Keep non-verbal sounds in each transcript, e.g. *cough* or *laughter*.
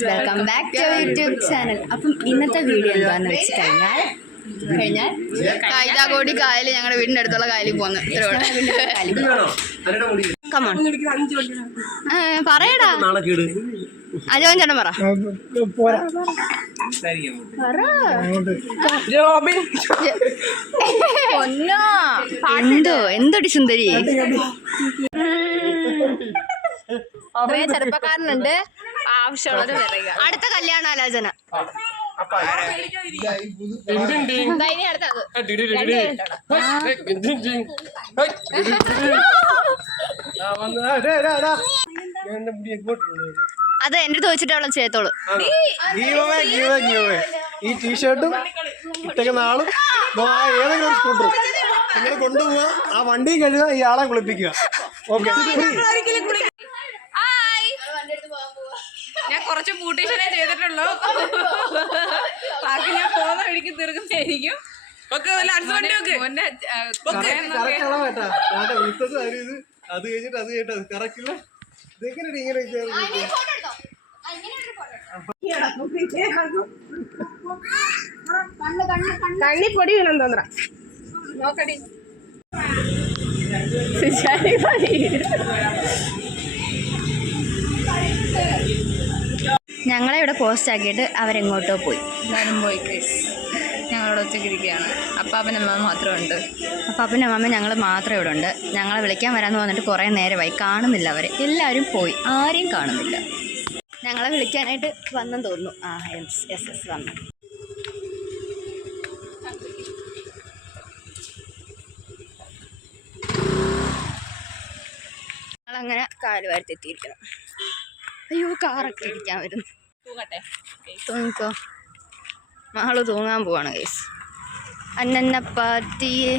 Welcome back to YouTube channel അപ്പം ഇന്നത്തെ video എന്താന്ന് വെച്ച് കഴിഞ്ഞാൽ കഴിഞ്ഞാൽ കൈതാകോടി കായൽ ഞങ്ങളുടെ വീടിന്റെ അടുത്തുള്ള കായലിൽ പോകുന്നു കമോൺ *laughs* പറയടാ. അജോൻ ചേട്ടൻ പറ. എന്തോ എന്തൊടി സുന്ദരി? ചെറുപ്പക്കാരനുണ്ട്. ആവശ്യമുള്ളത് പറയുക അടുത്ത കല്യാണാലോചന. ആലോചന അടുത്തത്. അത് എന്റെ അടുത്ത് വെച്ചിട്ട് അവളെ ചെയ്യത്തോളൂ ഗീവേ ഗീവേ ഗീവേ ഈ ടീഷർട്ടും ഇട്ടേക്കുന്ന ആളും ദോ ആ ഏതെങ്കിലും കൊണ്ടുപോവാ സ്കൂട്ടർ നിങ്ങൾ കൊണ്ടുപോവുക ആ വണ്ടിയും കഴുകുക ഈ ആളെ കുളിപ്പിക്കുക. ഓക്കെ. ബ്യൂട്ടീഷ്യനെ ചെയ്തിട്ടുള്ളൂ. ബാക്കി ഞാൻ പോകുന്ന വഴിക്ക് തീർക്കുന്നതായിരിക്കും. അത് കഴിഞ്ഞിട്ട് അത് കേട്ടത് കറക്റ്റില്ല ഇതെങ്ങനെയാണ് ഇങ്ങനെ കണ്ണിപ്പൊടി വേണം തോന്നറ നോക്കടി. ഇവിടെ പോസ്റ്റ് ആക്കിയിട്ട് അവരെങ്ങോട്ടോ പോയി. ഞാനും പോയി കേസ് ഞങ്ങളോട് ഒറ്റയ്ക്ക് ഇരിക്കുകയാണ് അപ്പാപ്പൻ അമ്മ മാത്രമുണ്ട്. അപ്പം അപ്പനും അമ്മയും ഞങ്ങൾ മാത്രമേ ഇവിടെ ഉണ്ട്. ഞങ്ങളെ വിളിക്കാൻ വരാമെന്ന് വന്നിട്ട് കുറേ നേരമായി. കാണുന്നില്ല അവരെ. എല്ലാവരും പോയി. ആരെയും കാണുന്നില്ല. ഞങ്ങളെ വിളിക്കാനായിട്ട് വന്നെന്ന് തോന്നുന്നു. ആ എസ് എസ് എസ് വന്നു. ഞങ്ങളങ്ങനെ കാലുവാരത്തെത്തിയിരിക്കണം. അയ്യോ കാറൊക്കെ ഇരിക്കാൻ വരുന്നു. തൂങ്ങട്ടെ? തൂങ്ങിക്കോ. മകൾ തൂങ്ങാൻ പോവാണ് കേസ് അന്നന്ന പാത്തിയെ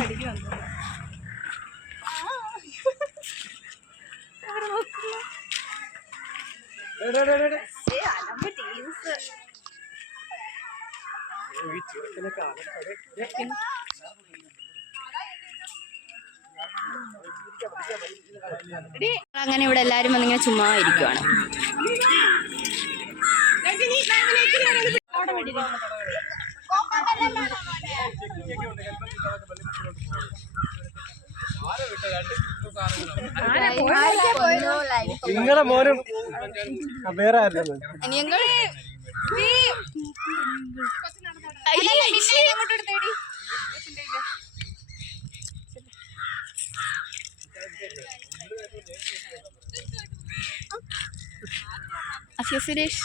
അങ്ങനെ ഇവിടെ എല്ലാരും വന്നിങ്ങനെ ചുമ്മാ ഇരിക്കുവാണ്. നിങ്ങളെ മോനും ആ, വേറെ ആയിരുന്നു സുരേഷ്.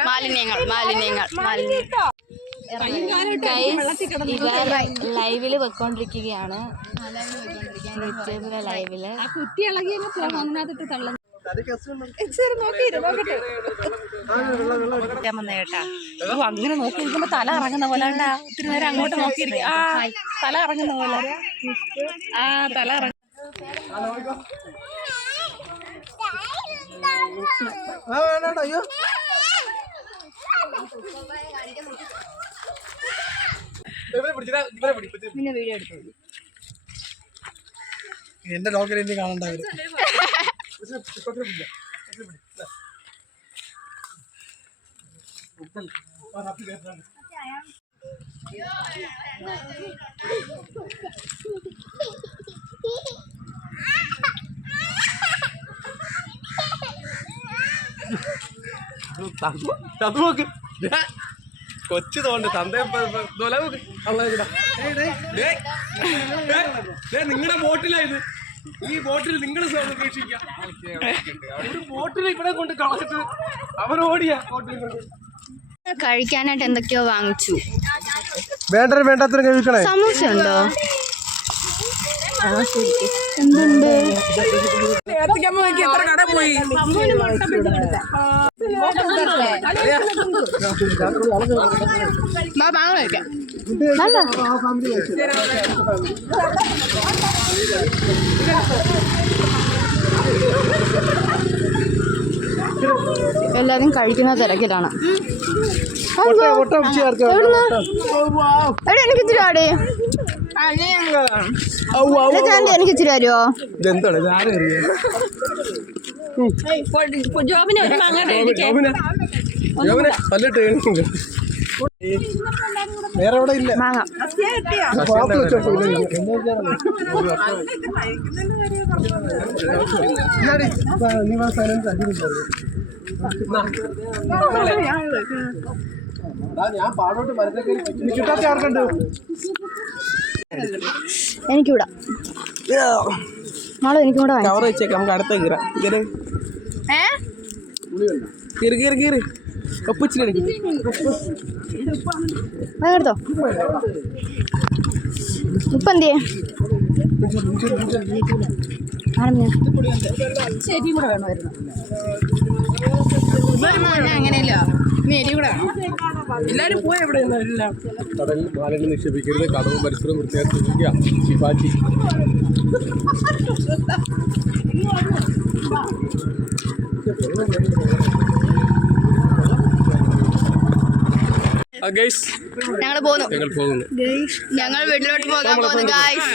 മാലിന്യങ്ങൾ മാലിന്യങ്ങൾ മാലിന്യങ്ങൾ ലൈവിൽ വെക്കൊണ്ടിരിക്കുകയാണ്. യൂട്യൂബിലെ ലൈവിൽ കുത്തി ഇളകി അങ്ങനകത്തിട്ട് തള്ളുന്നു. അങ്ങനെ നോക്കിയിരിക്കുമ്പോ തല ഇറങ്ങുന്ന പോലെ ഒത്തിരി നേരം അങ്ങോട്ട് നോക്കിയിരിക്കും ആ തല ഇറങ്ങുന്ന പോലെ. ആ തല ഇറങ്ങും അയ്യോ ഇവരെ പിടിച്ചിട്ടാ, ഇവരെ പിടി, പിടി. പിന്നെ വീഡിയോ എന്റെ ലോക്കൽ ഇനി കാണണ്ടായിരുന്നു. നോക്ക്. ദേ, കൊച്ചു തോണ്ട് തന്ത നിങ്ങളുടെ ബോട്ടിലായത് ഈ ബോട്ടിൽ നിങ്ങൾ ഒരു ബോട്ടിൽ ഇവിടെ കൊണ്ട് കളച്ചിട്ട് അവർ ഓടിയാ ബോട്ടിൽ കൊണ്ട്. കഴിക്കാനായിട്ട് എന്തൊക്കെയോ വാങ്ങിച്ചു. വേണ്ട വേണ്ടാത്ത കഴിക്കണേ? സമൂസ ഉണ്ടോ എന്തുണ്ട്? എല്ലാരും കഴിക്കുന്ന തിരക്കിലാണ്. എനിക്ക് ഇച്ചിരി ആടേ എനിക്ക് ഇച്ചിരി തരുമോ ഇതെന്താണ്? ജോബിനെ ഒരു മാങ്ങ ഇരിക്കേ. ട്രെയിനിങ് വേറെ എവിടെ ഇല്ല. ഞാൻ പാടോട്ട് മരത്തേക്ക് കിട്ടാത്ത ആർക്കുണ്ട്? എനിക്കിവിടെ. നാളെ എനിക്കും കൂടെ കവർ വെച്ചേക്കാം നമുക്ക് അടുത്ത കീറാം. കീറ്. ഏ? കീറ് കീറ് കീറ്. കപ്പിച്ചിട്ട് എടുത്തോ ഇപ്പൊ എന്തിയേ അങ്ങനെയല്ല? നീ എരി കൂടെ എല്ലാരും പോയി എവിടെ എല്ലാം. കടലിൽ മാലിന്യം നിക്ഷേപിക്കരുത് കടവും പരിസരവും വൃത്തിയായി സൂക്ഷിക്കുക. ഗൈസ് ഞങ്ങൾ പോകുന്നു ഞങ്ങൾ പോകുന്നു. ഞങ്ങൾ വീട്ടിലോട്ട് പോകാൻ പോകുന്നു ഗായ്സ്